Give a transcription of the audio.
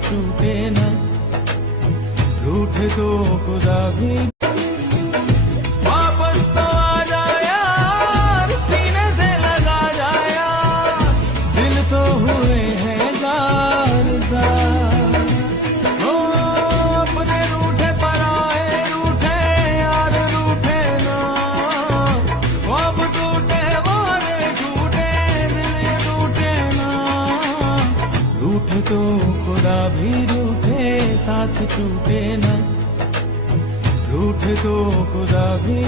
छूटे ना, रूठे तो खुदा भी। वापस तो आ जा यार, सीने से लगा जा यार, दिल तो हुए हैं जार जार। ओ अपने रूठे पर आए रूठे यार, रूठे ना। ख्वाब टूटे वारे टूटे, दिल ये टूटे ना, रूठे तो खुदा भी रूठे, साथ छूटे ना, रूठे तो खुदा भी।